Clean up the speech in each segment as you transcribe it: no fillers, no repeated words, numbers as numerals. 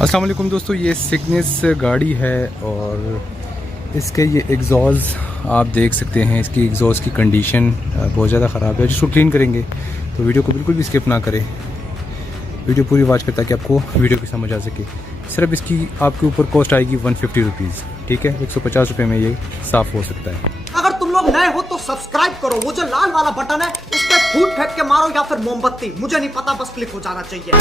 अस्सलाम वालेकुम दोस्तों, ये सिग्नस गाड़ी है और इसके ये एग्जॉज़ आप देख सकते हैं। इसकी एग्जॉज़ की कंडीशन बहुत ज़्यादा ख़राब है। जिसको क्लीन करेंगे तो वीडियो को बिल्कुल भी स्किप ना करें, वीडियो पूरी वॉच करें ताकि आपको वीडियो की समझ आ सके। सिर्फ इसकी आपके ऊपर कॉस्ट आएगी 150 रुपीज़, ठीक है। 150 रुपये में ये साफ़ हो सकता है। अगर तुम लोग नए हो तो सब्सक्राइब करो, वो जो लाल वाला बटन है उस पर फूट फेंक के मारो या फिर मोमबत्ती, मुझे नहीं पता, बस क्लिक हो जाना चाहिए।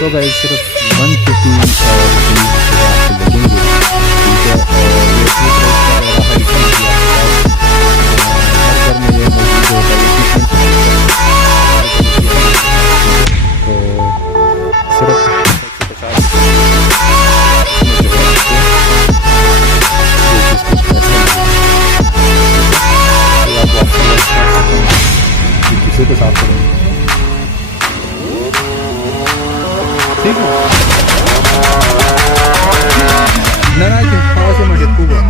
तो गाइस सिर्फ 150 रुपीज़ आपको लगेंगे, ठीक है। और ये पूरी तरह हर घर में ये मौजूद होता है। तो सिर्फ 150 किसी को साफ करेंगे, ठीक है ना कि खास में देखूंगा।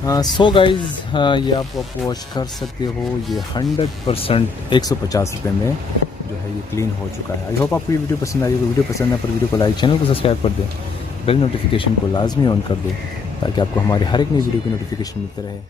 सो गाइज़ ये आप वॉच कर सकते हो, ये 100% 150 रुपये में जो है ये क्लीन हो चुका है। आई होप आपको ये वीडियो पसंद आई होगी। वीडियो पसंद है पर वीडियो को लाइक, चैनल को सब्सक्राइब कर दें, बेल नोटिफिकेशन को लाजमी ऑन कर दें ताकि आपको हमारे हर एक नई वीडियो की नोटिफिकेशन मिलते रहे।